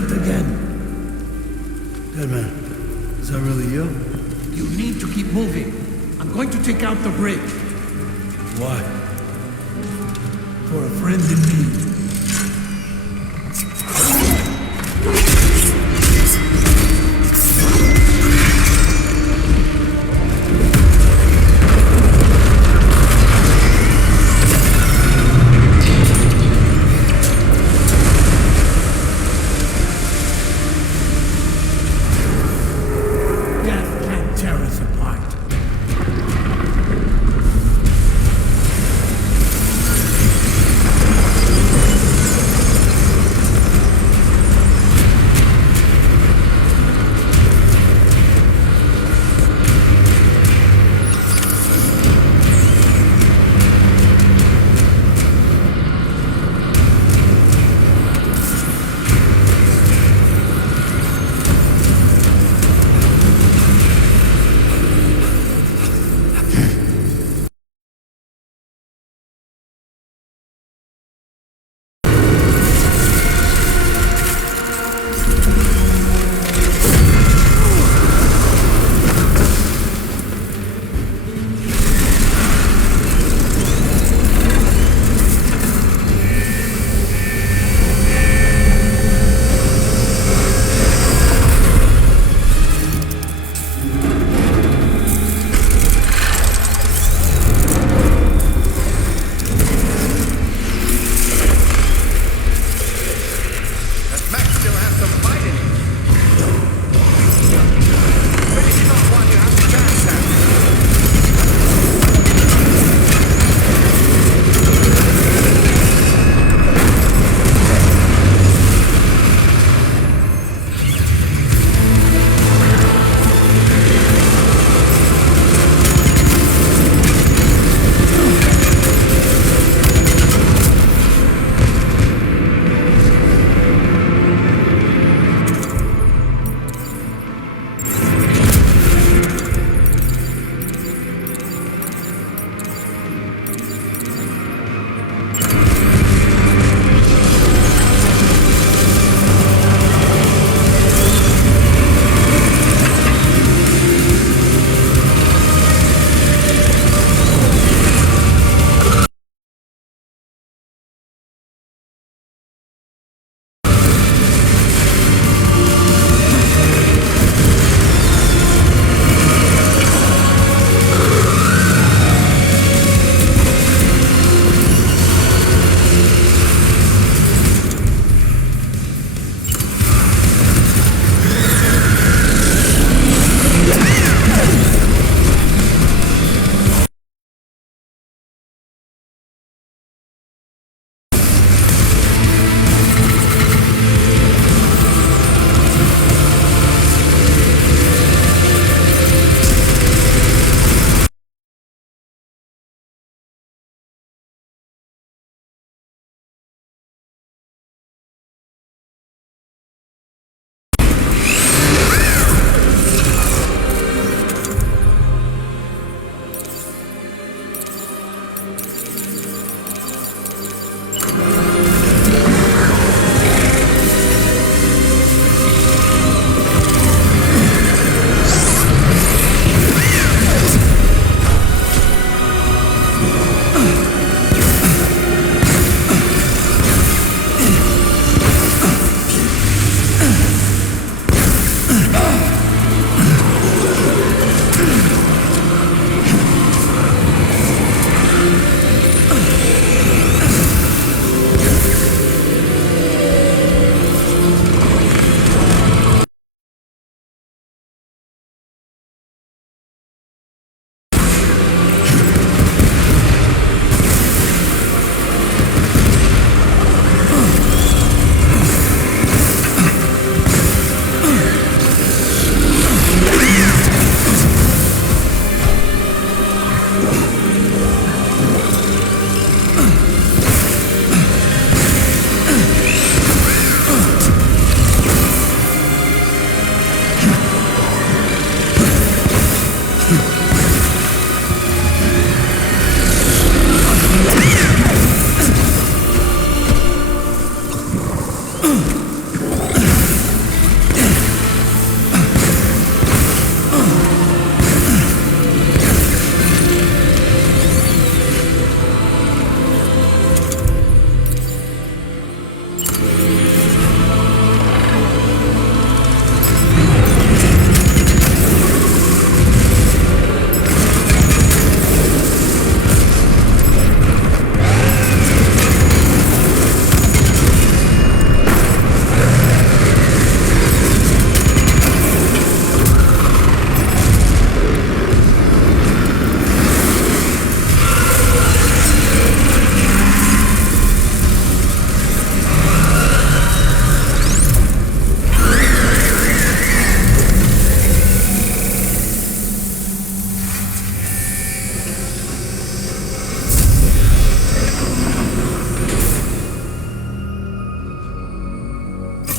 meet again. Deadman, is that really you? You need to keep moving. I'm going to take out the bridge. Why? For a friend in need.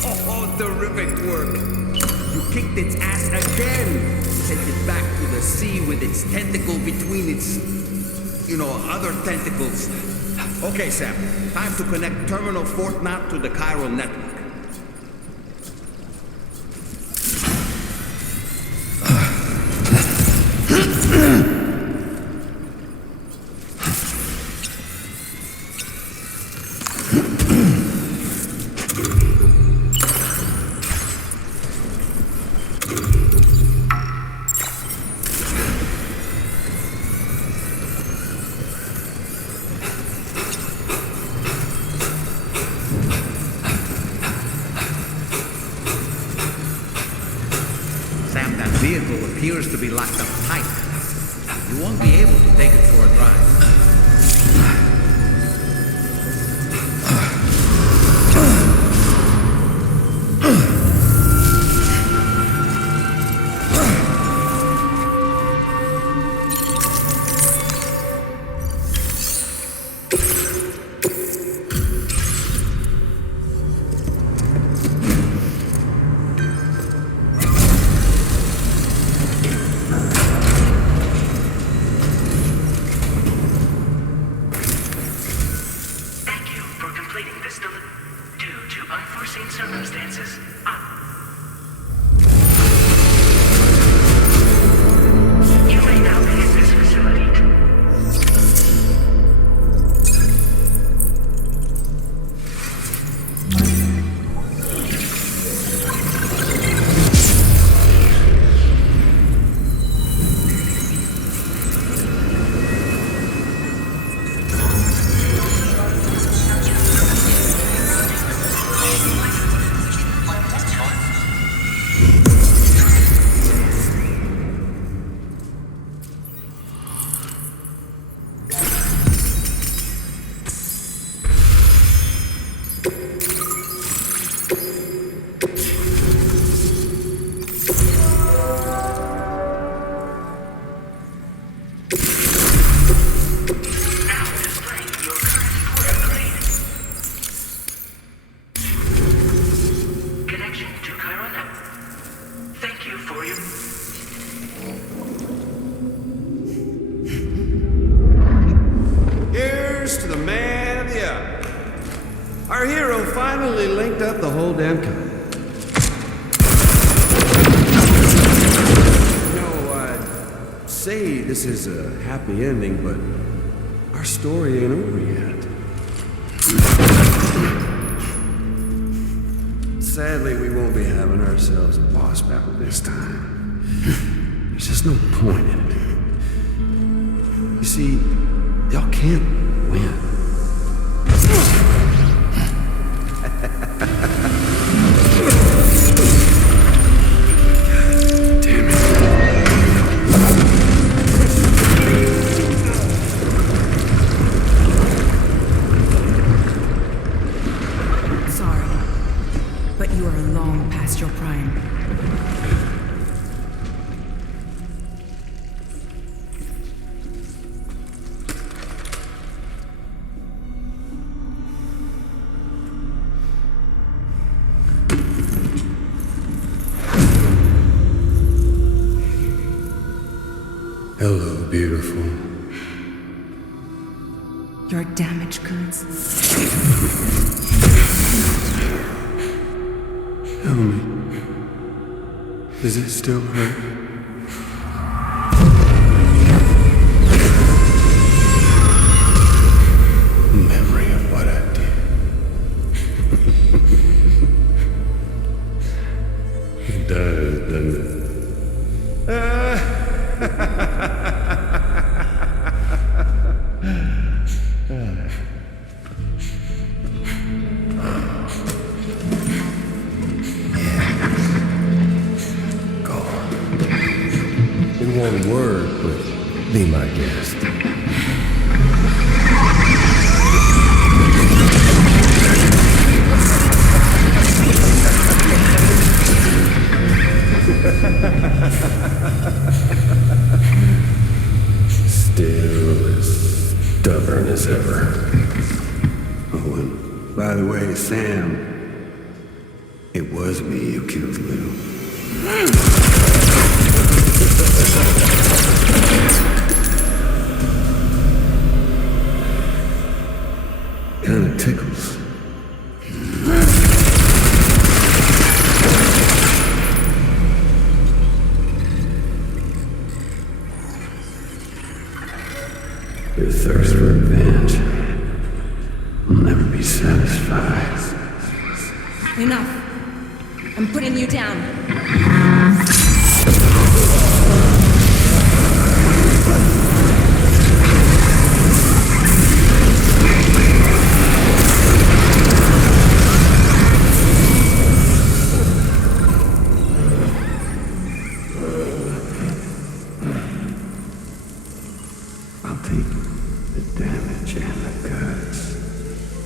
Oh, terrific work. You kicked its ass again. Sent it back to the sea with its tentacle between its, other tentacles. Okay, Sam. Time to connect Terminal Fourth Map to the chiral network. Vehicle appears to be locked up tight. You won't be able to take it for a drive. Circumstances. You may now leave this facility. Our hero finally linked up the whole damn company. I'd say this is a happy ending, but our story ain't over yet. Sadly, we won't be having ourselves a boss battle this time. There's just no point in it. You see, y'all can't win. Hello, beautiful. Your damaged goods. Tell me, does it still hurt? Memory of what I did. It does, doesn't it? In one word, but be my guest. Still as stubborn as ever. Oh, and by the way, Sam, It was me who killed Lou. Kinda tickles. Your thirst for revenge will never be satisfied. Enough. I'm putting you down. I'll take the damage and the cuts.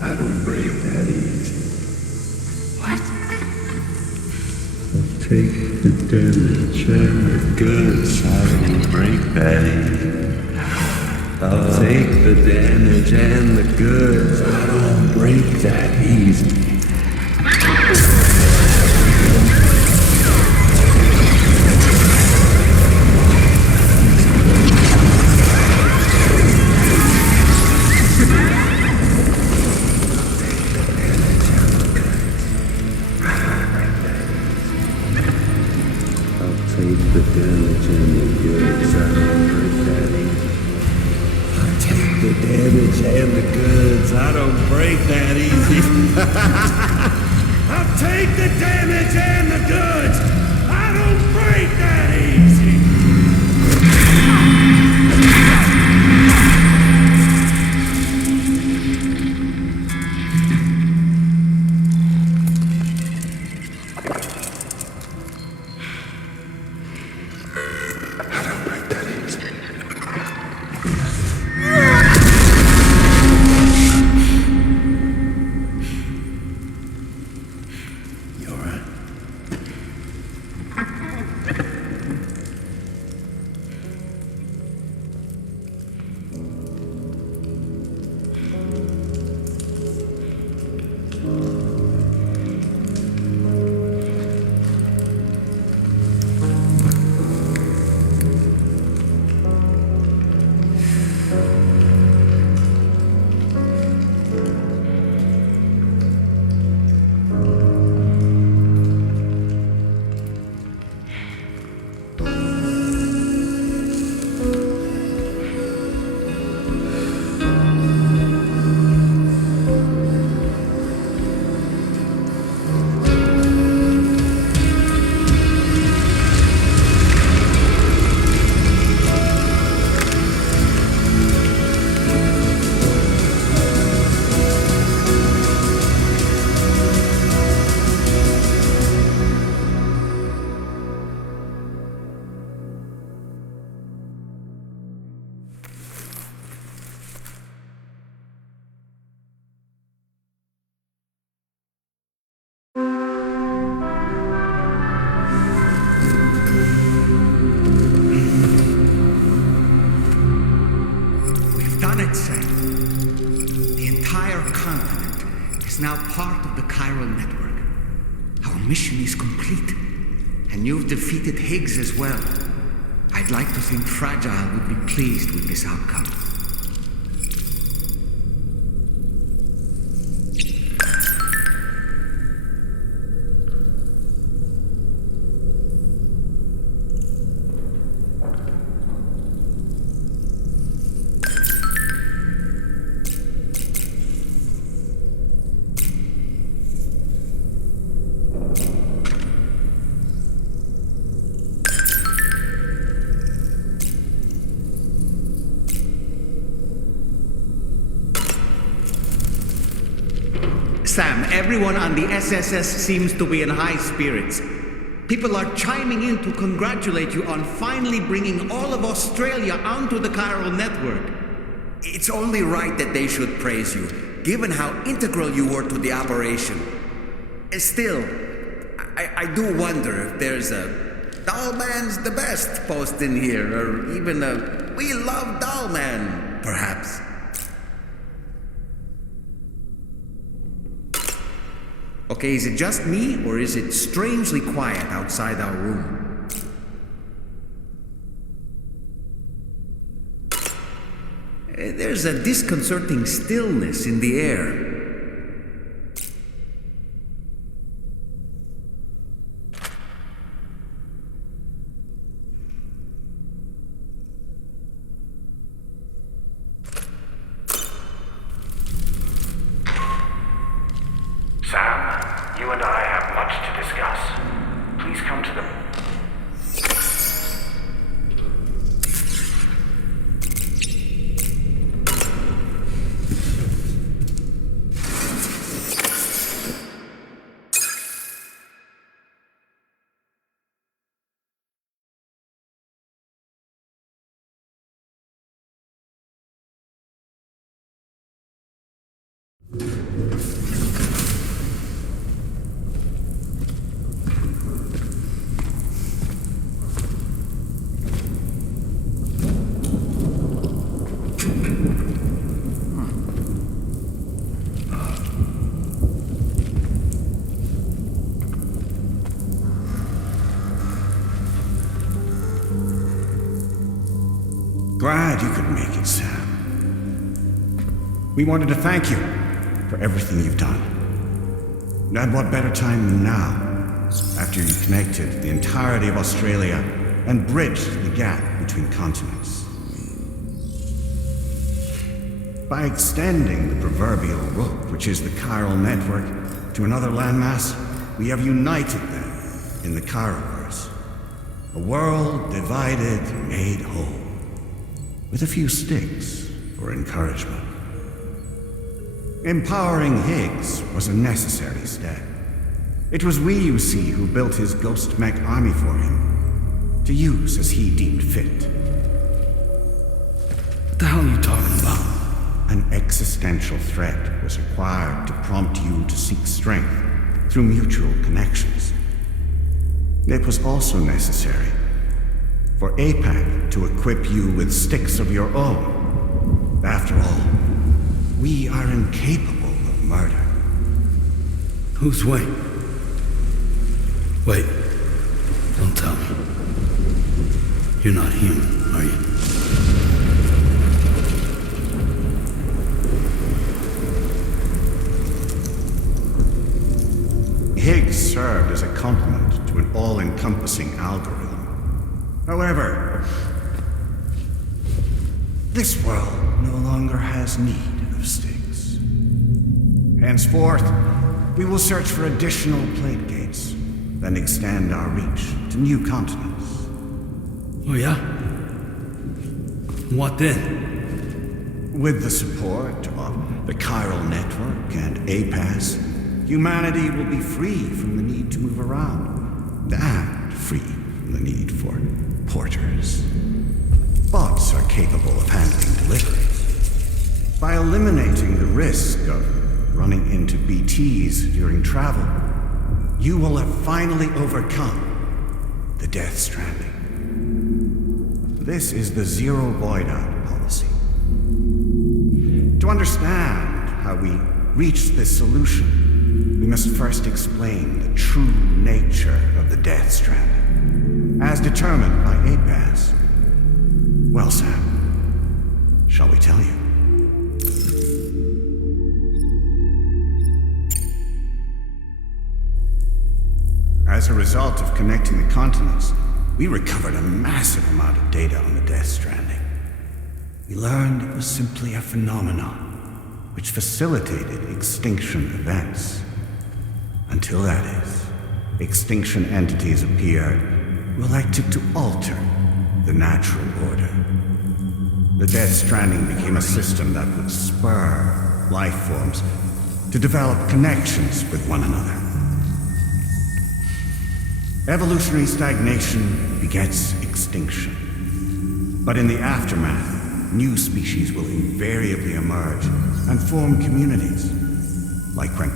I don't break that easy. What? Take the damage and the goods. I don't break that easy. I'll take the damage and the goods. I don't break that easy. Take the damage and the goods. I don't break that easy. I'll take the damage and the goods. I don't break that easy. I'll take the damage and the goods. I don't break that easy. is now part of the chiral network. Our mission is complete, and you've defeated Higgs as well. I'd like to think Fragile would be pleased with this outcome. Sam, everyone on the SSS seems to be in high spirits. People are chiming in to congratulate you on finally bringing all of Australia onto the chiral network. It's only right that they should praise you, given how integral you were to the operation. Still, I do wonder if there's a Dollman's the best post in here, or even a We Love Dollman, perhaps. Okay, is it just me, or is it strangely quiet outside our room? There's a disconcerting stillness in the air. Sam, you and I have much to discuss. Please come to the... Glad you could make it, Sam. We wanted to thank you for everything you've done. And what better time than now, after you connected the entirety of Australia and bridged the gap between continents. By extending the proverbial rope, which is the chiral network, to another landmass, we have united them in the Chiroverse. A world divided, made whole. With a few sticks for encouragement. Empowering Higgs was a necessary step. It was we, you see, who built his ghost mech army for him, to use as he deemed fit. What the hell are you talking about? An existential threat was required to prompt you to seek strength through mutual connections. It was also necessary for APAC to equip you with sticks of your own. After all, we are incapable of murder. Who's Wait? Wait. Don't tell me. You're not human, are you? Higgs served as a complement to an all-encompassing algorithm. However, this world no longer has need of sticks. Henceforth, we will search for additional plague gates, then extend our reach to new continents. Oh yeah? What then? With the support of the chiral network and APAS, humanity will be free from the need to move around, and free from the need for porters. Bots are capable of handling deliveries. By eliminating the risk of running into BTs during travel, you will have finally overcome the Death Stranding. This is the zero void out policy. To understand how we reached this solution, we must first explain the true nature of the Death Stranding, as determined by APAS. Well, Sam, shall we tell you? As a result of connecting the continents, we recovered a massive amount of data on the Death Stranding. We learned it was simply a phenomenon which facilitated extinction events. Until that is, extinction entities appeared who elected to alter the natural order. The Death Stranding became a system that would spur life forms to develop connections with one another. Evolutionary stagnation begets extinction. But in the aftermath, new species will invariably emerge and form communities. Like when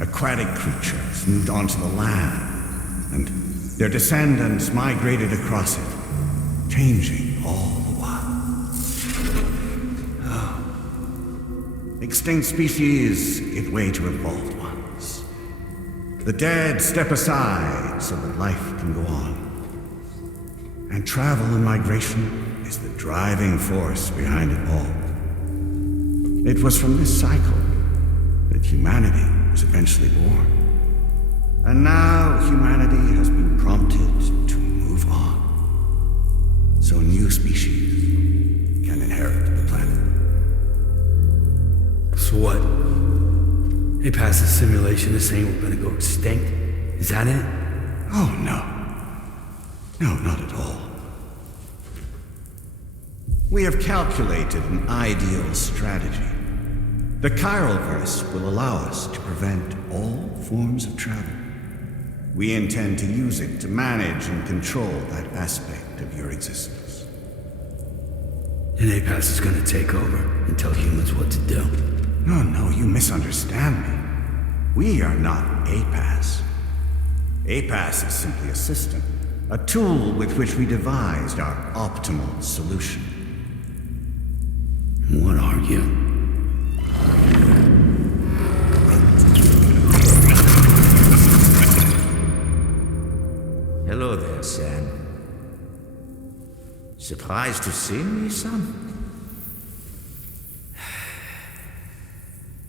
aquatic creatures moved onto the land, and their descendants migrated across it, changing all the while. Extinct species give way to evolved ones. The dead step aside so that life can go on. And travel and migration is the driving force behind it all. It was from this cycle that humanity was eventually born. And now humanity has been prompted to move on. So new species can inherit the planet. So what? They passed the simulation is saying we're gonna go extinct? Is that it? Oh, no. No, not at all. We have calculated an ideal strategy. The Chiralverse will allow us to prevent all forms of travel. We intend to use it to manage and control that aspect of your existence. And APAS is gonna take over and tell humans what to do. No, you misunderstand me. We are not APAS. APAS is simply a system, a tool with which we devised our optimal solution. What are you? Hello there, Sam. Surprised to see me, son?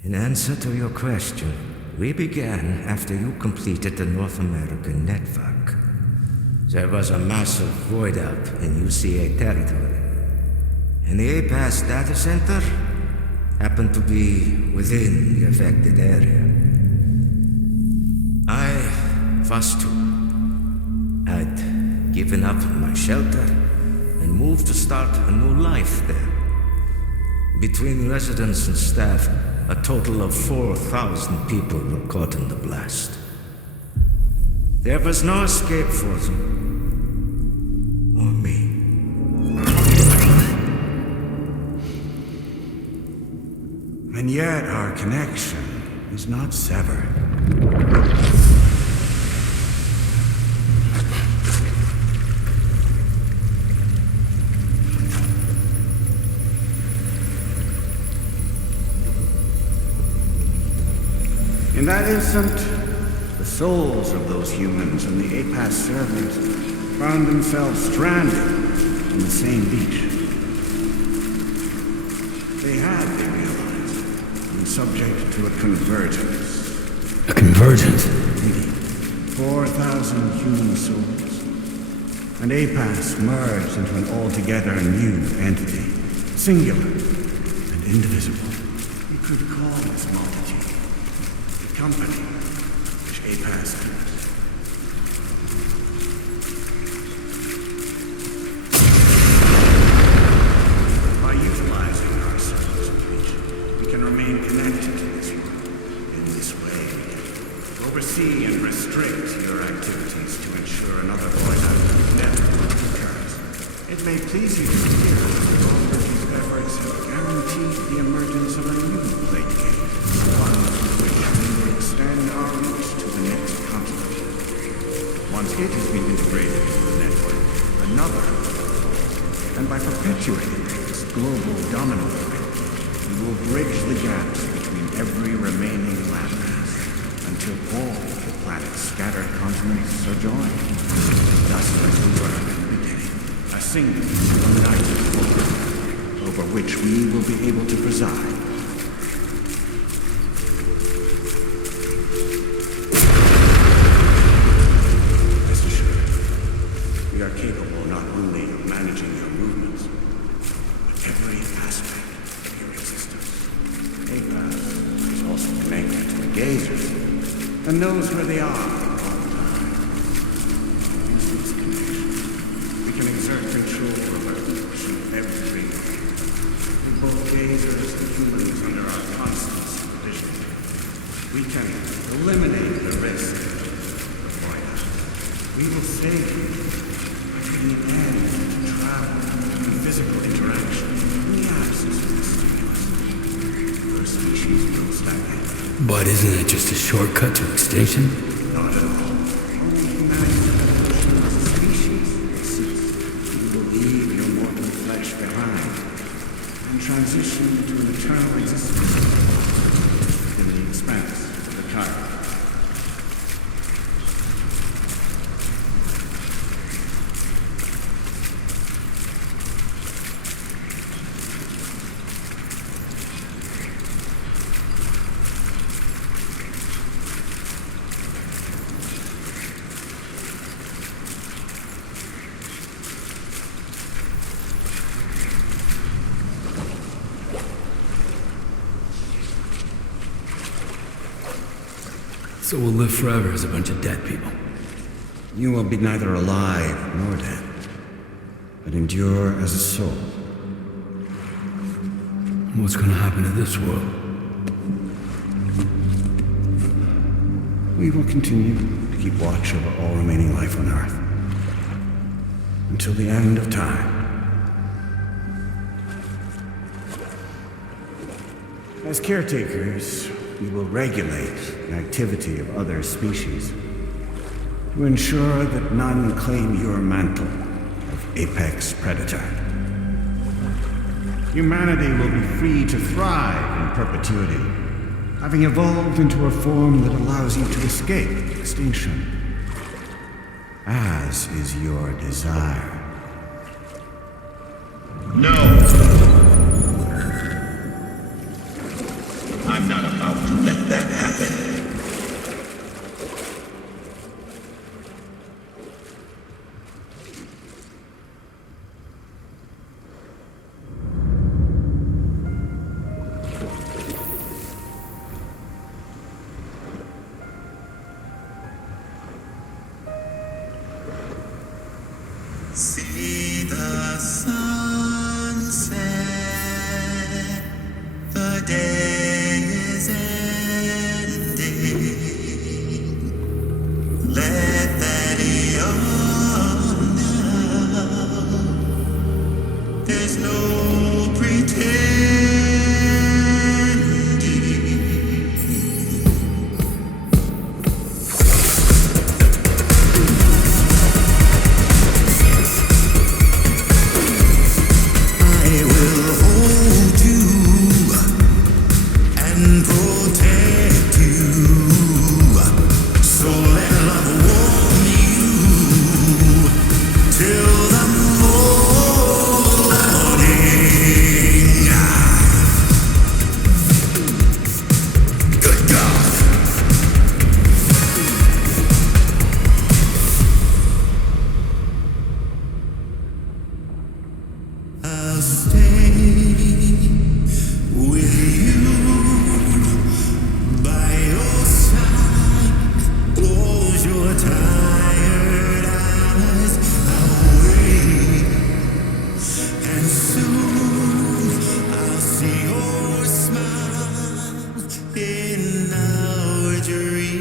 In answer to your question, we began after you completed the North American network. There was a massive void up in UCA territory, and the APAS data center happened to be within the affected area. I was too. I'd given up my shelter and moved to start a new life there. Between residents and staff, a total of 4,000 people were caught in the blast. There was no escape for them. Or me. And yet our connection is not severed. In that instant, the souls of those humans and the APAS servers found themselves stranded on the same beach. They had, they realized, been subject to a convergence. A convergence? 4,000 human souls. And APAS merged into an altogether new entity, singular and indivisible. We could call this multitude company which APAS owns. By utilizing our souls and reach, we can remain connected to this world. In this way, we can oversee and restrict your activities to ensure another void never occurs. It may please you to hear that all of these efforts have guaranteed the emergence of a new plate game, one extend our reach to the next continent. Once it has been integrated into the network, another will. And by perpetuating this global domino effect, we will bridge the gaps between every remaining landmass until all the planet's scattered continents are joined. Thus as we were at the beginning, a single, united world over which we will be able to preside. And knows where they are all the time. Using this connection, we can exert control over every with both gazers and humans under our constant supervision. We can eliminate the risk of void. We will save you by bringing end to travel and physical interaction in the absence of this stimulus. Our species will stagnate. But isn't it just a shortcut to extinction? Not at all. Only humanity as a species exists. You will leave your mortal flesh behind and transition into an eternal existence in the expanse of the Chiron. So we'll live forever as a bunch of dead people. You will be neither alive nor dead, but endure as a soul. What's gonna happen to this world? We will continue to keep watch over all remaining life on Earth until the end of time. As caretakers, we will regulate the activity of other species to ensure that none claim your mantle of apex predator. Humanity will be free to thrive in perpetuity, having evolved into a form that allows you to escape extinction, as is your desire. No! I'm not about to let that happen. See the sunset, the day is ending. Let that yawn now. There's no pretending. I'll stay with you by your side. Close your tired eyes. I'll wait, and soon I'll see your smile in our dream.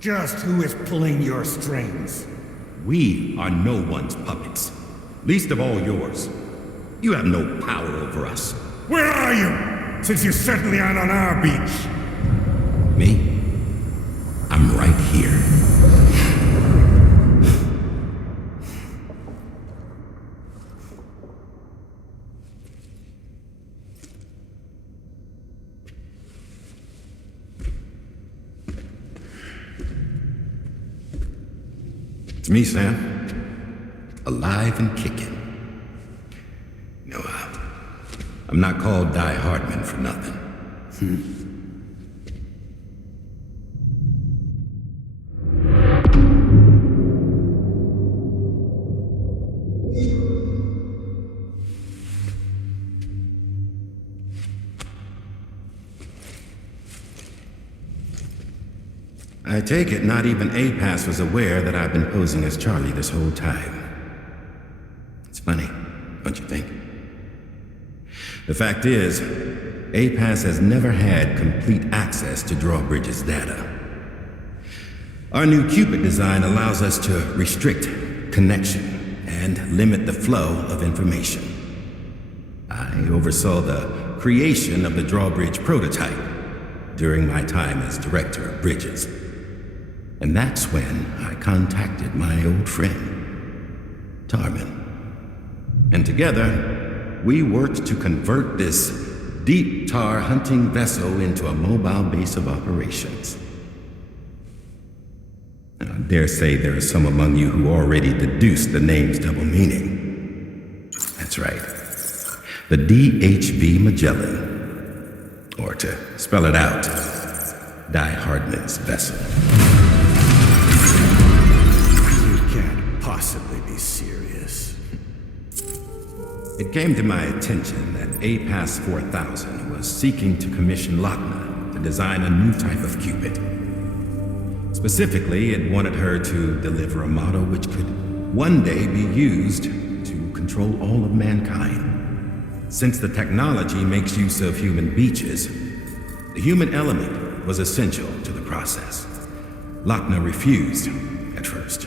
Just who is pulling your strings? We are no one's puppets, least of all yours. You have no power over us. Where are you? Since you certainly aren't on our beach. Me? I'm right here. It's me, Sam. Alive and kicking. No, I'm not called Die Hardman for nothing. I take it not even APAS was aware that I've been posing as Charlie this whole time. It's funny, don't you think? The fact is, APAS has never had complete access to Drawbridge's data. Our new Cupid design allows us to restrict connection and limit the flow of information. I oversaw the creation of the Drawbridge prototype during my time as director of bridges. And that's when I contacted my old friend, Tarman. And together, we worked to convert this deep tar hunting vessel into a mobile base of operations. And I dare say there are some among you who already deduced the name's double meaning. That's right. The DHV Magellan. Or to spell it out, Die Hardman's vessel. possibly be serious? It came to my attention that APAS 4000 was seeking to commission Lochna to design a new type of Cupid. Specifically, it wanted her to deliver a model which could one day be used to control all of mankind. Since the technology makes use of human beaches, the human element was essential to the process. Lochna refused at first,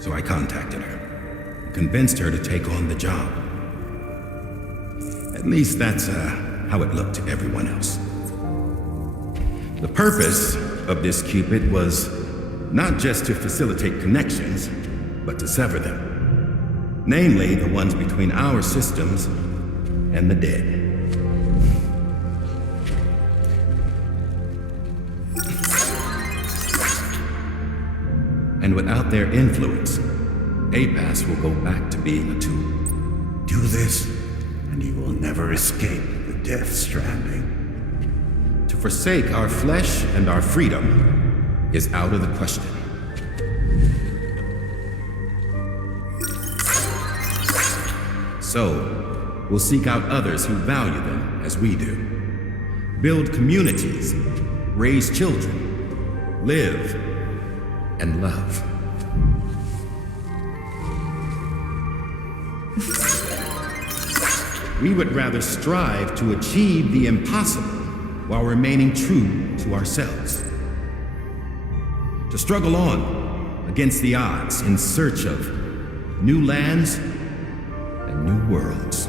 so I contacted her and convinced her to take on the job. At least that's how it looked to everyone else. The purpose of this Cupid was not just to facilitate connections, but to sever them. Namely, the ones between our systems and the dead. And without their influence, APAS will go back to being a tool. Do this, and you will never escape the Death Stranding. To forsake our flesh and our freedom is out of the question. So, we'll seek out others who value them as we do. Build communities, raise children, live, and love. We would rather strive to achieve the impossible while remaining true to ourselves. To struggle on against the odds in search of new lands and new worlds.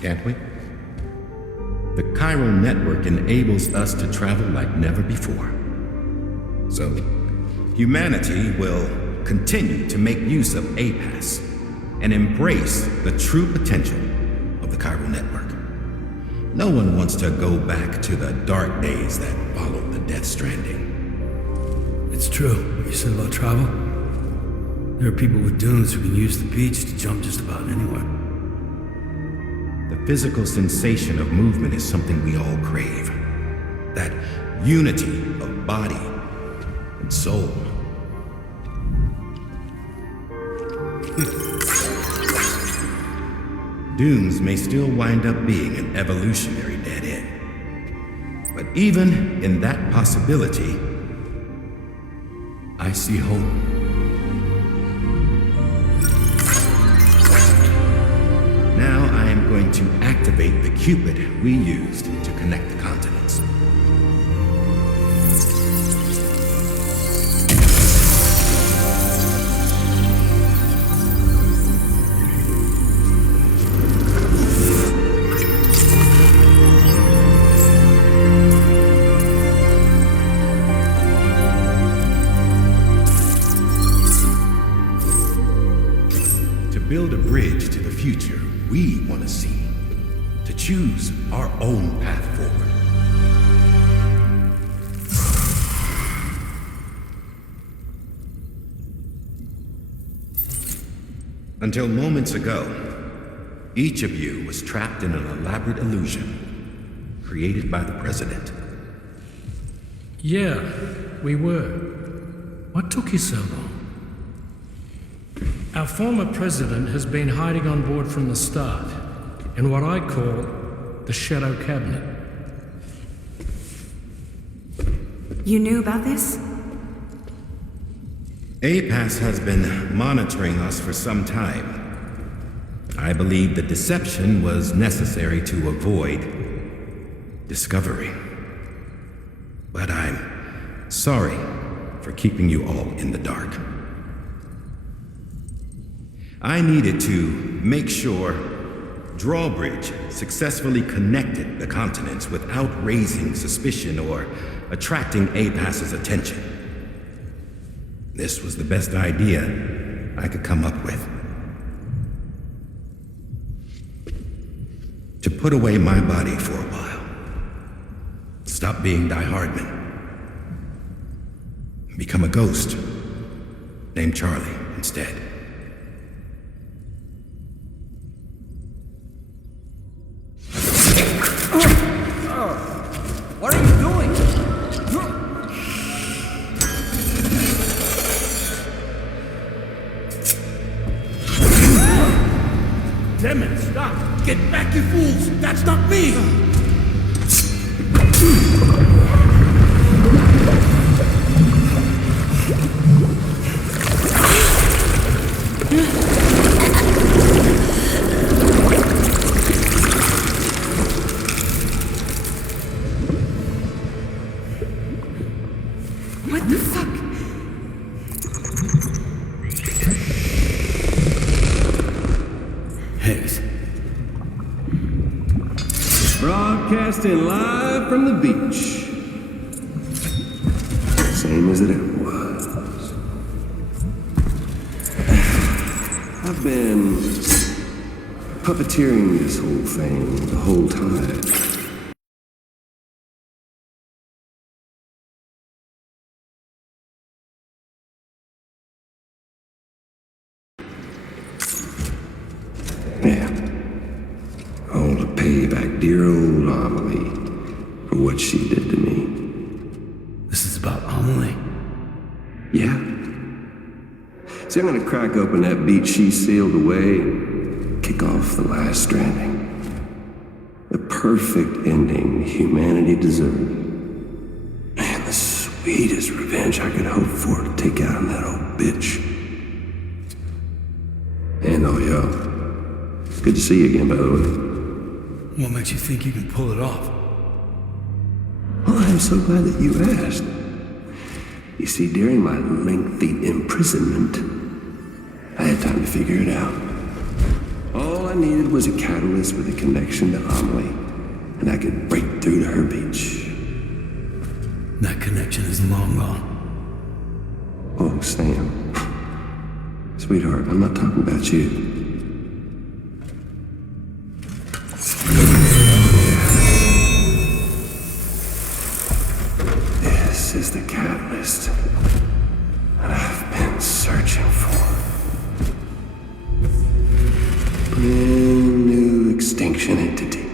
Can't we? The chiral network enables us to travel like never before. So, humanity will continue to make use of APAS and embrace the true potential of the chiral network. No one wants to go back to the dark days that followed the Death Stranding. It's true, what you said about travel. There are people with dunes who can use the beach to jump just about anywhere. The physical sensation of movement is something we all crave. That unity of body and soul. Dunes may still wind up being an evolutionary dead end. But even in that possibility, I see hope. Now I am going to activate the Cupid we used to connect the continents. Build a bridge to the future we want to see, to choose our own path forward. Until moments ago, each of you was trapped in an elaborate illusion created by the President. Yeah, we were. What took you so long? Our former president has been hiding on board from the start, in what I call the Shadow Cabinet. You knew about this? APAS has been monitoring us for some time. I believe the deception was necessary to avoid discovery. But I'm sorry for keeping you all in the dark. I needed to make sure Drawbridge successfully connected the continents without raising suspicion or attracting APAS's attention. This was the best idea I could come up with. To put away my body for a while. Stop being Die Hardman. Become a ghost named Charlie instead. That's not me! What the fuck? Higgs. Broadcasting live from the beach. Same as it ever was. I've been puppeteering this whole thing the whole time. Yeah. All to pay back dear old Amelie for what she did to me. This is about Amelie. Yeah. See, I'm gonna crack open that beach she sealed away and kick off the last stranding. The perfect ending humanity deserved. And the sweetest revenge I could hope for to take out on that old bitch. And all y'all. Good to see you again, by the way. What makes you think you can pull it off? Well, I'm so glad that you asked. You see, during my lengthy imprisonment, I had time to figure it out. All I needed was a catalyst with a connection to Amelie, and I could break through to her beach. That connection is long gone. Oh, Sam. Sweetheart, I'm not talking about you. This is the catalyst that I've been searching for. Brand new extinction entity.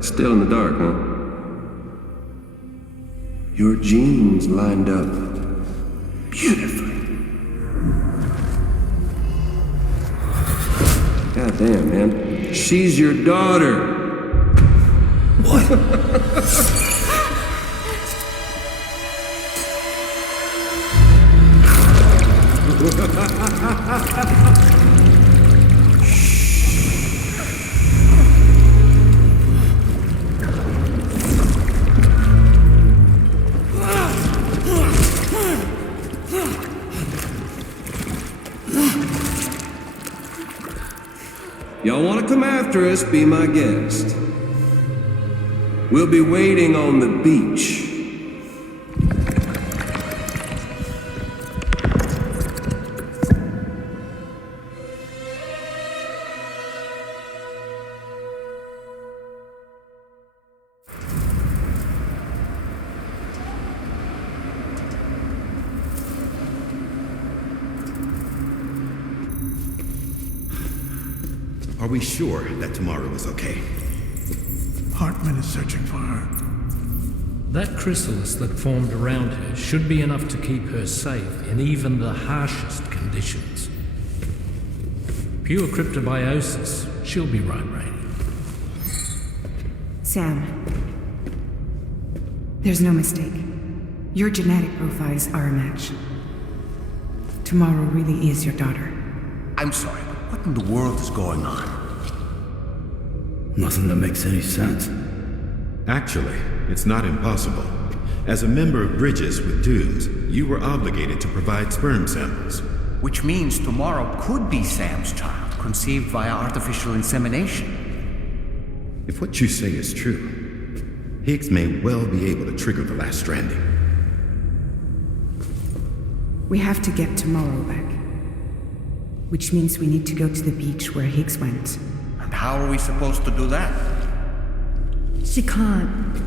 Still in the dark, huh? Your genes lined up beautifully. God damn, man. She's your daughter. What? Y'all want to come after us, be my guest. We'll be waiting on the beach. Are we sure that tomorrow is okay? Hartman is searching for her. That chrysalis that formed around her should be enough to keep her safe in even the harshest conditions. Pure cryptobiosis, she'll be right, Rainey. Sam. There's no mistake. Your genetic profiles are a match. Tomorrow really is your daughter. I'm sorry, but what in the world is going on? Nothing that makes any sense. Actually, it's not impossible. As a member of Bridges with Dooms, you were obligated to provide sperm samples. Which means tomorrow could be Sam's child, conceived via artificial insemination. If what you say is true, Higgs may well be able to trigger the last stranding. We have to get tomorrow back. Which means we need to go to the beach where Higgs went. And how are we supposed to do that? She can't.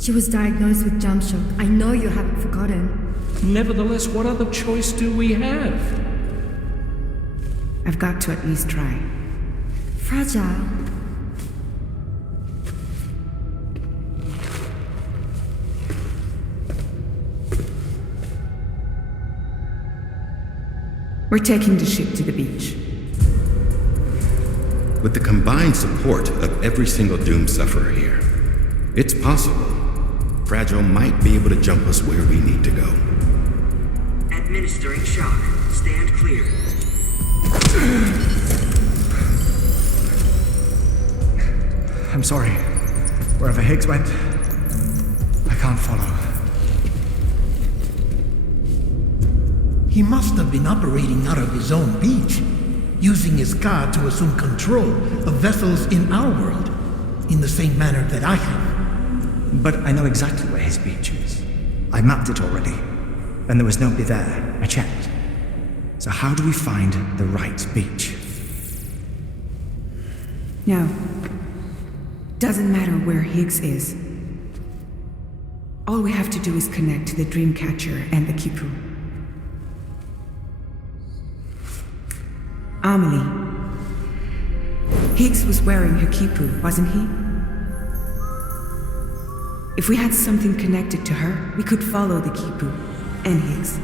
She was diagnosed with jump shock. I know you haven't forgotten. Nevertheless, what other choice do we have? I've got to at least try. Fragile. We're taking the ship to the beach. With the combined support of every single Doom sufferer here, it's possible Fragile might be able to jump us where we need to go. Administering shock. Stand clear. I'm sorry. Wherever Higgs went, I can't follow. He must have been operating out of his own beach, using his car to assume control of vessels in our world, in the same manner that I have. But I know exactly where his beach is. I mapped it already, and there was nobody there. I checked. So how do we find the right beach? No. Doesn't matter where Higgs is. All we have to do is connect to the Dreamcatcher and the Kipu. Amelie. Higgs was wearing her Kipu, wasn't he? If we had something connected to her, we could follow the Kipu and Higgs.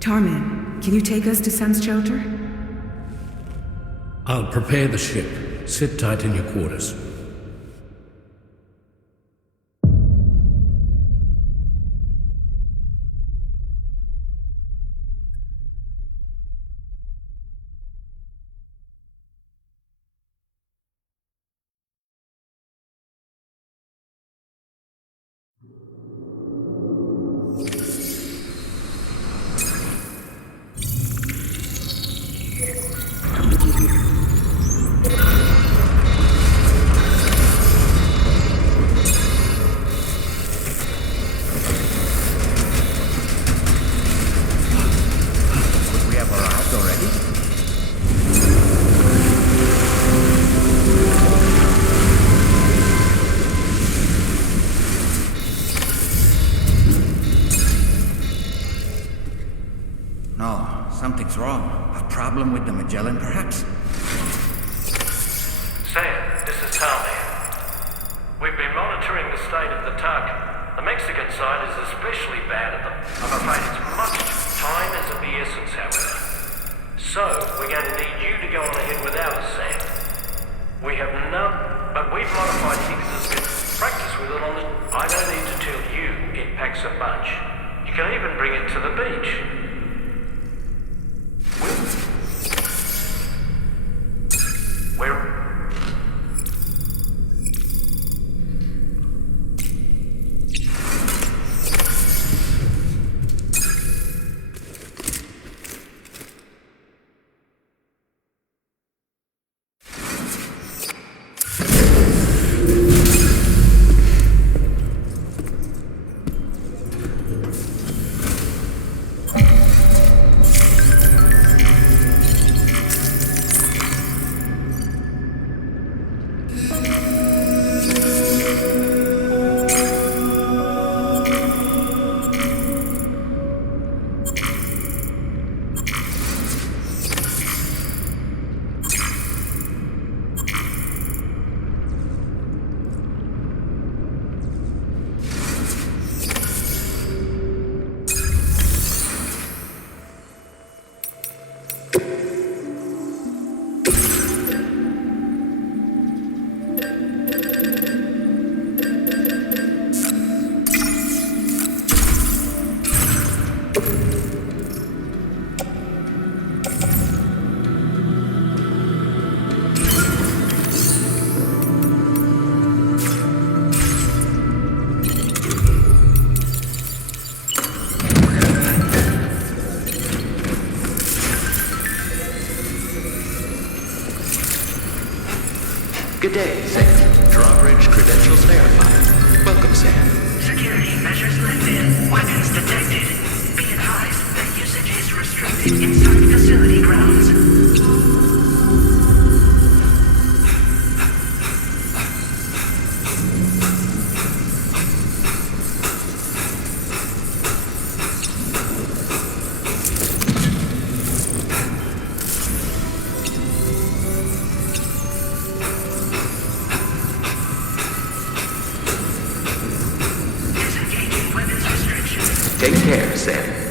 Tarman, can you take us to Sun's shelter? I'll prepare the ship. Sit tight in your quarters. Something's wrong. A problem with the Magellan, perhaps? Sam, this is Tarman. We've been monitoring the state of the target. The Mexican side is especially bad at them. I'm afraid it's much time is of the essence, however. So, we're going to need you to go on ahead without us, Sam. We have none, but we've modified Higgs's bit. Practice with it on the... I don't need to tell you, it packs a punch. You can even bring it to the beach. Where... Good day, Sam. Drawbridge credentials verified. Welcome, Sam. Security measures lifted. Weapons detected. Be advised that usage is restricted inside facility grounds. Disengaging weapons. care, Sam.